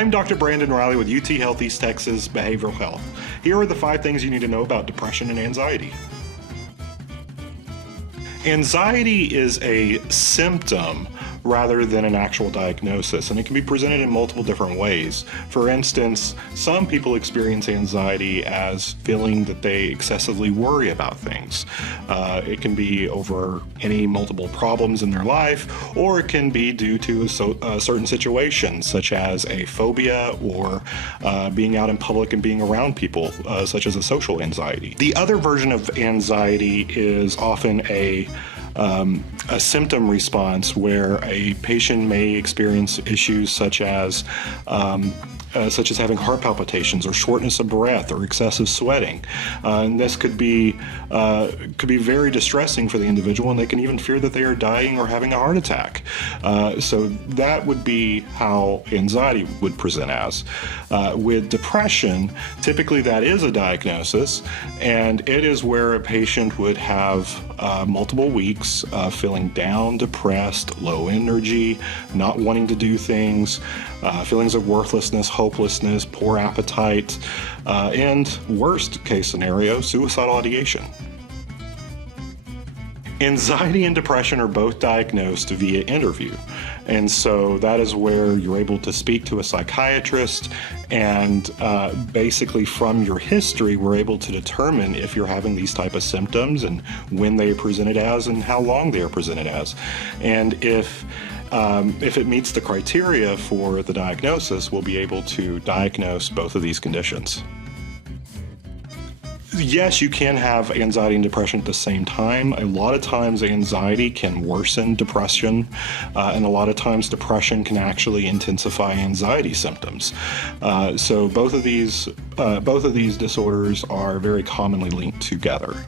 I'm Dr. Brandon Riley with UT Health East Texas Behavioral Health. Here are the 5 things you need to know about depression and anxiety. Anxiety is a symptom rather than an actual diagnosis, and it can be presented in multiple different ways. For instance, some people experience anxiety as feeling that they excessively worry about things. It can be over any multiple problems in their life, or it can be due to a certain situation, such as a phobia or being out in public and being around people, such as a social anxiety. The other version of anxiety is often a symptom response where a patient may experience issues such as having heart palpitations or shortness of breath or excessive sweating. And this could be very distressing for the individual, and they can even fear that they are dying or having a heart attack. So that would be how anxiety would present as. With depression, typically that is a diagnosis, and it is where a patient would have multiple weeks feeling down, depressed, low energy, not wanting to do things, feelings of worthlessness, hopelessness, poor appetite, and worst case scenario, suicidal ideation. Anxiety and depression are both diagnosed via interview. And so that is where you're able to speak to a psychiatrist, and basically from your history, we're able to determine if you're having these type of symptoms and when they are presented as and how long they are presented as. And if it meets the criteria for the diagnosis, we'll be able to diagnose both of these conditions. Yes, you can have anxiety and depression at the same time. A lot of times anxiety can worsen depression, and a lot of times depression can actually intensify anxiety symptoms. So both of these disorders are very commonly linked together.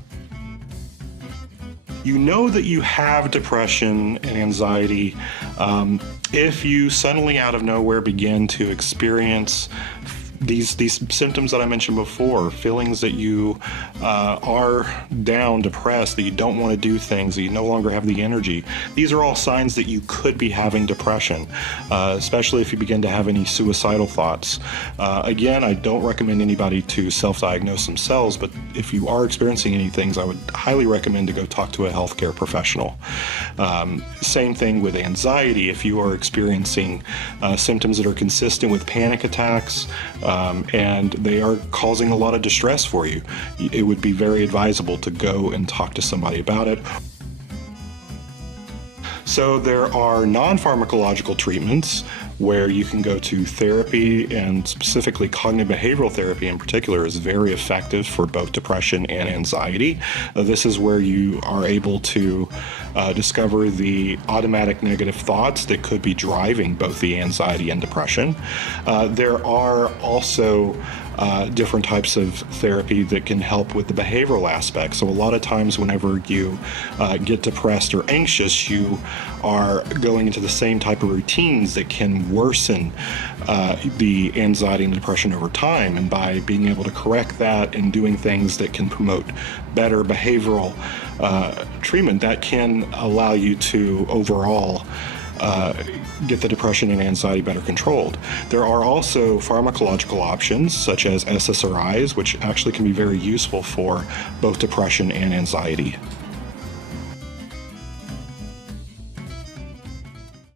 You know that you have depression and anxiety if you suddenly out of nowhere begin to experience these symptoms that I mentioned before, feelings that you are down, depressed, that you don't want to do things, that you no longer have the energy. These are all signs that you could be having depression, especially if you begin to have any suicidal thoughts. Again, I don't recommend anybody to self-diagnose themselves, but if you are experiencing any things, I would highly recommend to go talk to a healthcare professional. Same thing with anxiety. If you are experiencing symptoms that are consistent with panic attacks, and they are causing a lot of distress for you, it would be very advisable to go and talk to somebody about it. So there are non-pharmacological treatments where you can go to therapy, and specifically cognitive behavioral therapy in particular is very effective for both depression and anxiety. This is where you are able to discover the automatic negative thoughts that could be driving both the anxiety and depression. There are also different types of therapy that can help with the behavioral aspect. So a lot of times whenever you get depressed or anxious, you are going into the same type of routines that can worsen the anxiety and depression over time. And by being able to correct that and doing things that can promote better behavioral treatment, that can allow you to overall get the depression and anxiety better controlled. There are also pharmacological options such as SSRIs, which actually can be very useful for both depression and anxiety.